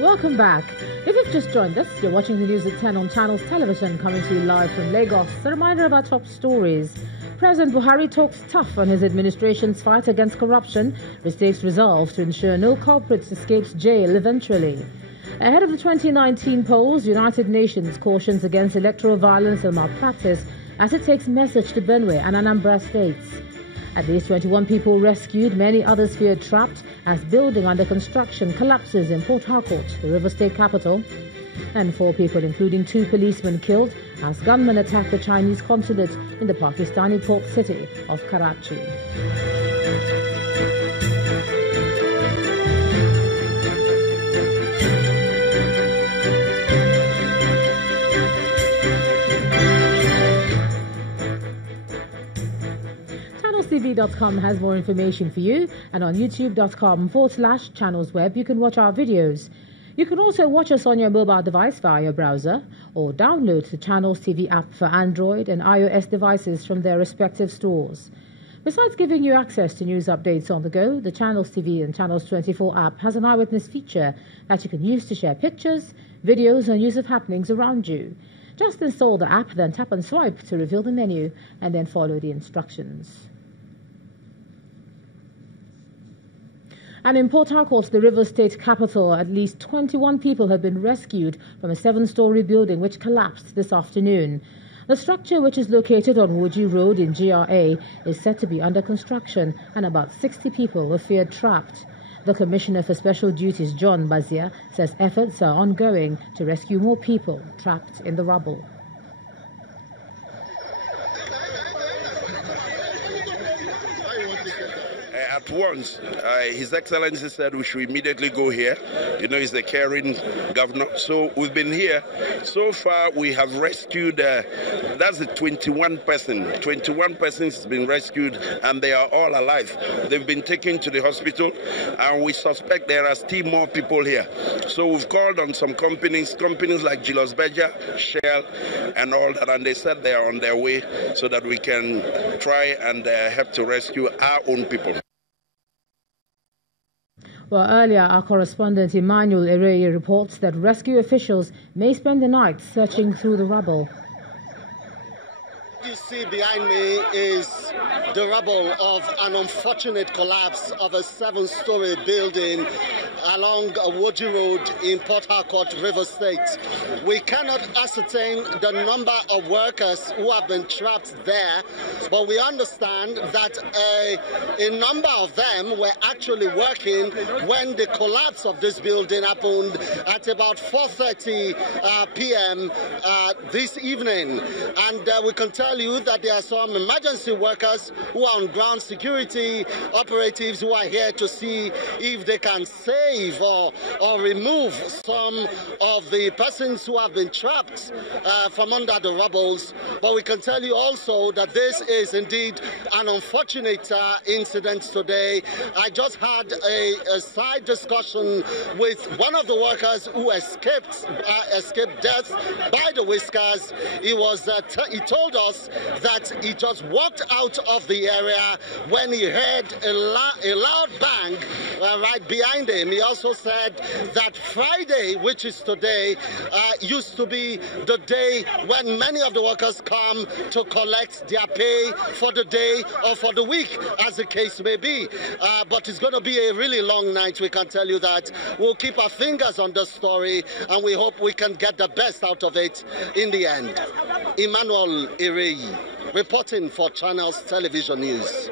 Welcome back. If you've just joined us, you're watching the news at 10 on Channels Television, coming to you live from Lagos. A reminder of our top stories. President Buhari talks tough on his administration's fight against corruption, restates resolve to ensure no culprit escapes jail eventually. Ahead of the 2019 polls, United Nations cautions against electoral violence and malpractice as it takes message to Benue and Anambra states. At least 21 people rescued, many others feared trapped as building under construction collapses in Port Harcourt, the River State capital. And 4 people, including 2 policemen, killed as gunmen attacked the Chinese consulate in the Pakistani port city of Karachi. TV.com has more information for you, and on youtube.com/channelsweb you can watch our videos. You can also watch us on your mobile device via your browser or download the Channels TV app for Android and iOS devices from their respective stores. Besides giving you access to news updates on the go, the Channels TV and Channels 24 app has an eyewitness feature that you can use to share pictures, videos and news of happenings around you. Just install the app, then tap and swipe to reveal the menu and then follow the instructions. And in Port Harcourt, the River State capital, at least 21 people have been rescued from a 7-story building which collapsed this afternoon. The structure, which is located on Woji Road in GRA, is said to be under construction, and about 60 people were feared trapped. The Commissioner for Special Duties, John Bazia, says efforts are ongoing to rescue more people trapped in the rubble. At once, His Excellency said we should immediately go here. You know, he's a caring governor. So we've been here. So far, we have rescued, that's the 21 person. 21 persons have been rescued, and they are all alive. They've been taken to the hospital, and we suspect there are still more people here. So we've called on some companies like Julius Berger, Shell, and all that, and they said they are on their way so that we can try and help to rescue our own people. Well, earlier, our correspondent Emmanuel Ereye reports that rescue officials may spend the night searching through the rubble. What you see behind me is the rubble of an unfortunate collapse of a 7-story building along Woji Road in Port Harcourt, River State. We cannot ascertain the number of workers who have been trapped there, but we understand that a number of them were actually working when the collapse of this building happened at about 4:30 p.m. This evening. And we can tell you that there are some emergency workers who are on ground security operatives who are here to see if they can save or remove some of the persons who have been trapped from under the rubbles. But we can tell you also that this is indeed an unfortunate incident today. I just had a side discussion with one of the workers who escaped death by the whiskers. He told us that he just walked out of the area when he heard a loud bang right behind him. He also said that Friday, which is today, used to be the day when many of the workers come to collect their pay for the day or for the week, as the case may be. But it's going to be a really long night, we can tell you that. We'll keep our fingers on the story, and we hope we can get the best out of it in the end. Emmanuel Ereye, reporting for Channels Television News.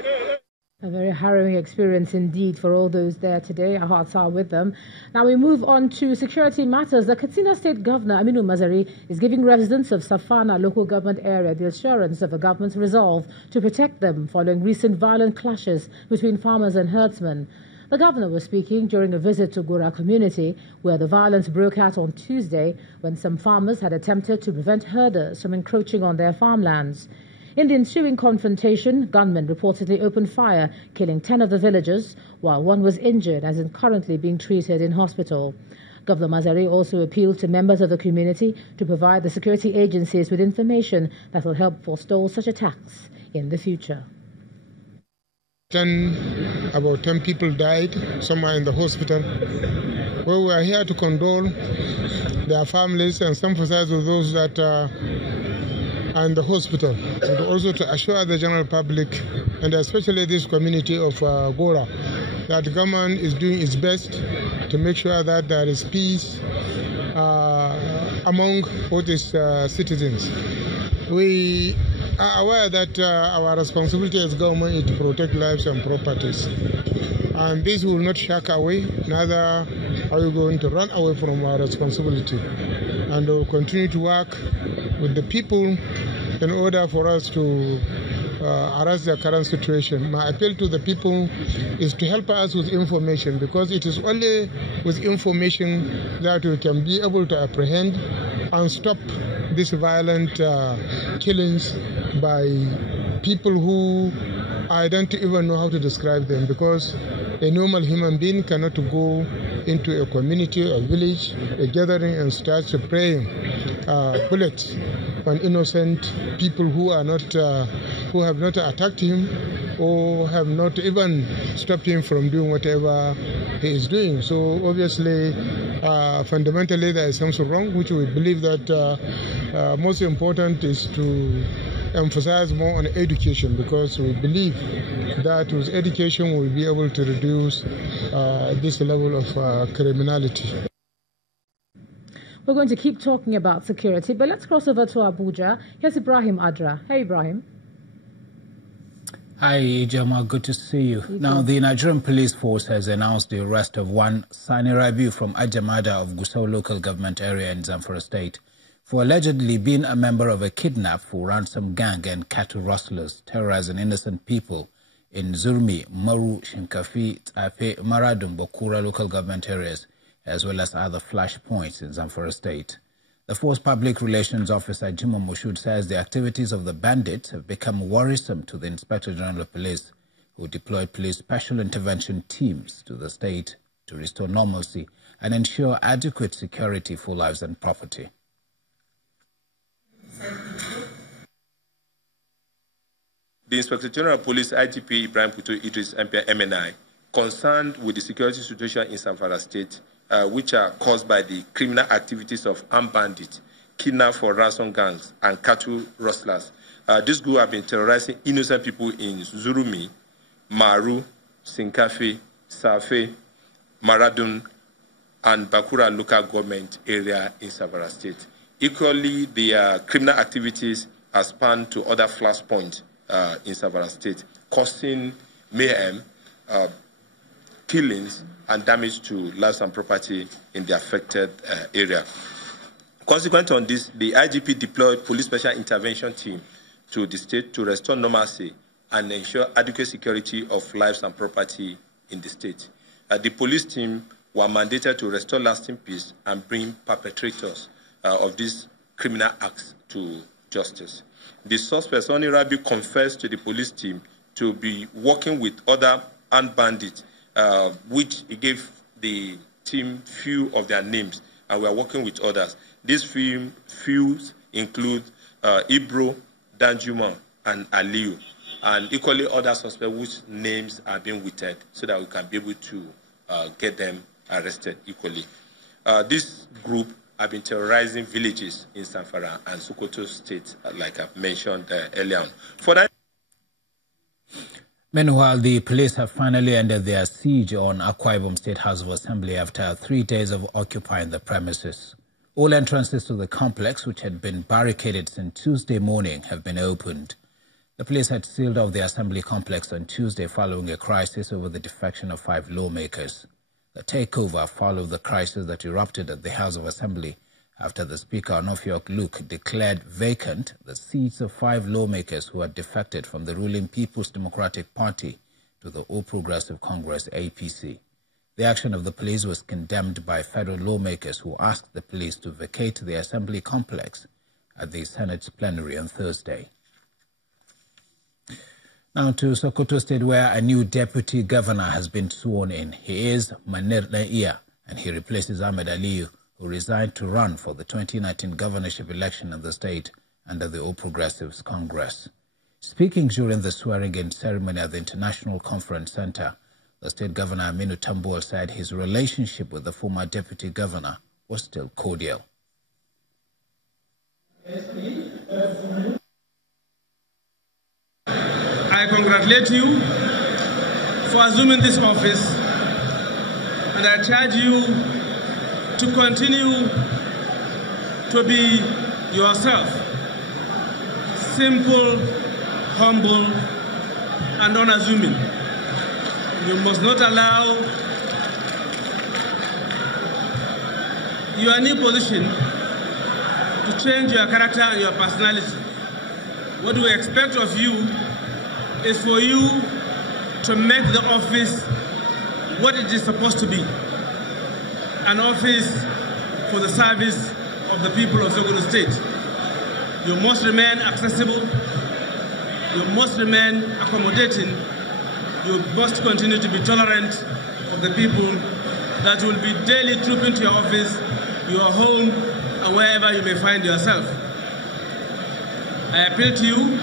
A very harrowing experience indeed for all those there today. Our hearts are with them. Now we move on to security matters. The Katsina State Governor, Aminu Mazari, is giving residents of Safana local government area the assurance of the government's resolve to protect them following recent violent clashes between farmers and herdsmen. The governor was speaking during a visit to Gura community, where the violence broke out on Tuesday when some farmers had attempted to prevent herders from encroaching on their farmlands. In the ensuing confrontation, gunmen reportedly opened fire, killing 10 of the villagers, while one was injured and is currently being treated in hospital. Governor Mazari also appealed to members of the community to provide the security agencies with information that will help forestall such attacks in the future. About 10 people died, some are in the hospital. Well, we are here to condole their families and sympathize with those that are in the hospital, and also to assure the general public, and especially this community of Gora, that the government is doing its best to make sure that there is peace among all its citizens. We are aware that our responsibility as government is to protect lives and properties. And this will not shy away, neither are we going to run away from our responsibility. And we will continue to work with the people in order for us to arrest the current situation. My appeal to the people is to help us with information, because it is only with information that we can be able to apprehend and stop these violent killings by people who I don't even know how to describe them, because a normal human being cannot go into a community, a village, a gathering and start spraying bullets on innocent people who are not, who have not attacked him or have not even stopped him from doing whatever he is doing. So obviously, fundamentally, there is something wrong, which we believe that most important is to emphasize more on education, because we believe that with education we'll be able to reduce this level of criminality. We're going to keep talking about security, but let's cross over to Abuja. Here's Ibrahim Adra. Hey, Ibrahim. Hi, Jamal. Good to see you. Now, the Nigerian police force has announced the arrest of one Sani Rabiu from Ajamada of Gusau local government area in Zamfara state for allegedly being a member of a kidnap for ransom gang and cattle rustlers terrorizing innocent people in Zurmi, Maru, Shinkafi, Tape, Maradum, Bokura local government areas, as well as other flash points in Zamfara state. The force public relations officer Jimo Moshud says the activities of the bandits have become worrisome to the Inspector General of Police, who deployed police special intervention teams to the state to restore normalcy and ensure adequate security for lives and property. The Inspector General of Police, IGP Ibrahim Puto Idris MNI, concerned with the security situation in Zamfara state, which are caused by the criminal activities of armed bandits, kidnap for ransom gangs, and cattle rustlers. This group have been terrorizing innocent people in Zurumi, Maru, Sinkafi, Safe, Maradun, and Bakura local government area in Zamfara state. Equally, the criminal activities are spanned to other flashpoints in Zamfara state, causing mayhem, killings, and damage to lives and property in the affected area. Consequent on this, the IGP deployed police special intervention team to the state to restore normalcy and ensure adequate security of lives and property in the state. The police team were mandated to restore lasting peace and bring perpetrators of these criminal acts to justice. The suspect, Sani Rabi, confessed to the police team to be working with other armed bandits, which he gave the team few of their names, and we are working with others. These few include Ibro, Danjuma, and Aliu, and equally other suspects whose names are being witted so that we can be able to get them arrested equally. This group have been terrorizing villages in Zamfara and Sokoto state, like I've mentioned earlier on. For that. Meanwhile, the police have finally ended their siege on Akwa Ibom State House of Assembly after 3 days of occupying the premises. All entrances to the complex, which had been barricaded since Tuesday morning, have been opened. The police had sealed off the assembly complex on Tuesday following a crisis over the defection of 5 lawmakers. The takeover followed the crisis that erupted at the House of Assembly after the Speaker, Onofiok Luke, declared vacant the seats of 5 lawmakers who had defected from the ruling People's Democratic Party to the All Progressive Congress, APC. The action of the police was condemned by federal lawmakers who asked the police to vacate the assembly complex at the Senate's plenary on Thursday. Now to Sokoto State, where a new deputy governor has been sworn in. He is Manir Naia, and he replaces Ahmed Aliyu, who resigned to run for the 2019 governorship election in the state under the All Progressives Congress. Speaking during the swearing-in ceremony at the International Conference Center, The state governor, Aminu Tambuwal, said his relationship with the former deputy governor was still cordial. I congratulate you for assuming this office, and I charge you to continue to be yourself, simple, humble, and unassuming. You must not allow your new position to change your character and your personality. What we expect of you is for you to make the office what it is supposed to be, an office for the service of the people of Sokoto State. You must remain accessible, you must remain accommodating, you must continue to be tolerant of the people that will be daily trooping to your office, your home, and wherever you may find yourself. I appeal to you,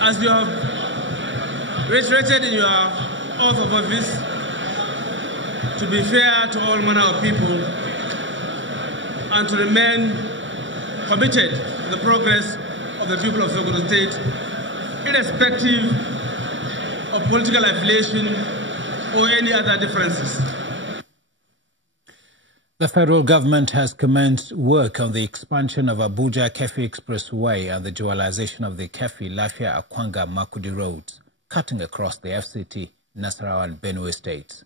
as you have reiterated in your oath of office, to be fair to all manner of people and to remain committed to the progress of the people of Sokoto State, irrespective of political affiliation or any other differences. The federal government has commenced work on the expansion of Abuja-Kefi Expressway and the dualization of the Kefi-Lafia-Akwanga-Makudi roads, cutting across the FCT, Nasarawa and Benue states.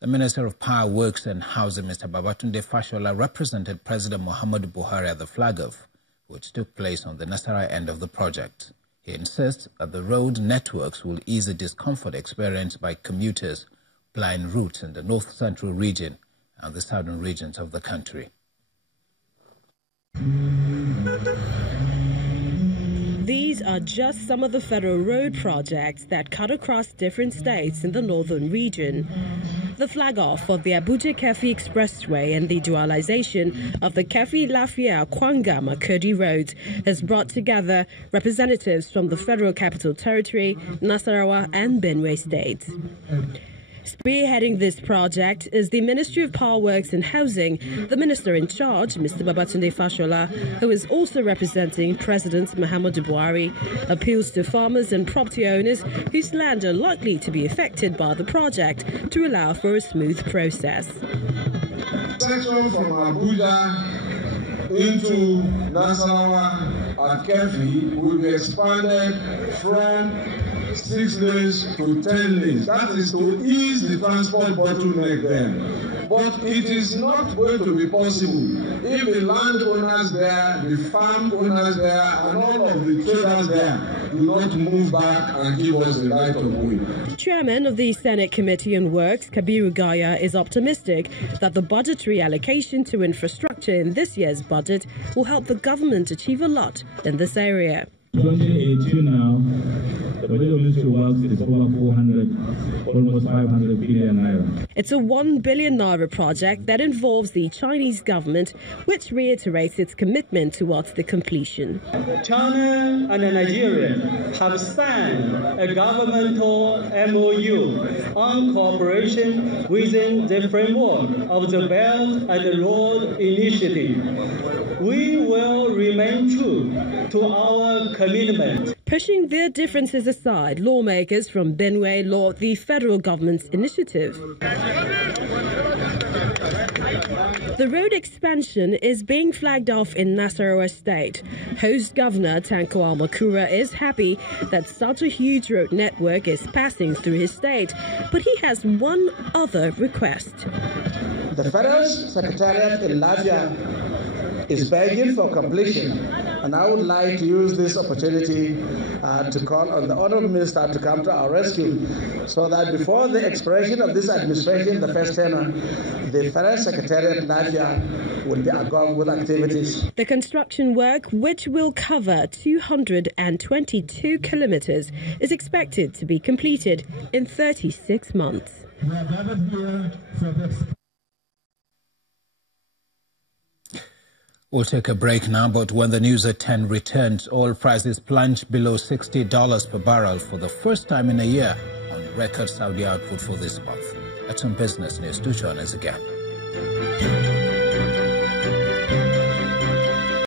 The Minister of Power, Works and Housing, Mr. Babatunde Fashola, represented President Muhammadu Buhari at the flag-off, which took place on the Nasarawa end of the project. He insists that the road networks will ease the discomfort experienced by commuters plying routes in the north-central region and the southern regions of the country. These are just some of the federal road projects that cut across different states in the northern region. The flag-off of the Abuja-Kefi Expressway and the dualization of the Kefi-Lafia-Akwanga-Makudi roads has brought together representatives from the Federal Capital Territory, Nasarawa and Benue states. Spearheading this project is the Ministry of Power, Works and Housing. The minister in charge, Mr. Babatunde Fashola, who is also representing President Muhammadu Buhari, appeals to farmers and property owners whose land are likely to be affected by the project to allow for a smooth process. Section from Abuja into Nasarawa and Kefi will be expanded from 6 lanes to 10 lanes. That is to ease the transport bottleneck there. But it is not going to be possible if the landowners there, the farm owners there, and all of the traders there do not move back and give us the right of way. Chairman of the Senate Committee on Works, Kabiru Gaya, is optimistic that the budgetary allocation to infrastructure in this year's budget will help the government achieve a lot in this area. 2018 now, the budget of ministry works is over 400, almost 500 billion naira. It's a 1 billion naira project that involves the Chinese government, which reiterates its commitment towards the completion. China and Nigeria have signed a governmental MOU on cooperation within the framework of the Belt and Road Initiative. We will remain true to our commitment. Pushing their differences aside, lawmakers from Benue laud the federal government's initiative. The road expansion is being flagged off in Nasarawa State. Host Governor Tanko Almakura is happy that such a huge road network is passing through his state, but he has one other request. The Federal Secretariat in Lafia is begging for completion, and I would like to use this opportunity to call on the Honourable Minister to come to our rescue so that before the expiration of this administration, the first tenure, the Federal Secretariat in Lafia will be agog with activities. The construction work, which will cover 222 kilometres, is expected to be completed in 36 months. We'll take a break now, but when the news at 10 returns, oil prices plunged below $60 per barrel for the first time in a year on record Saudi output for this month. That's on Business News. Do join us again.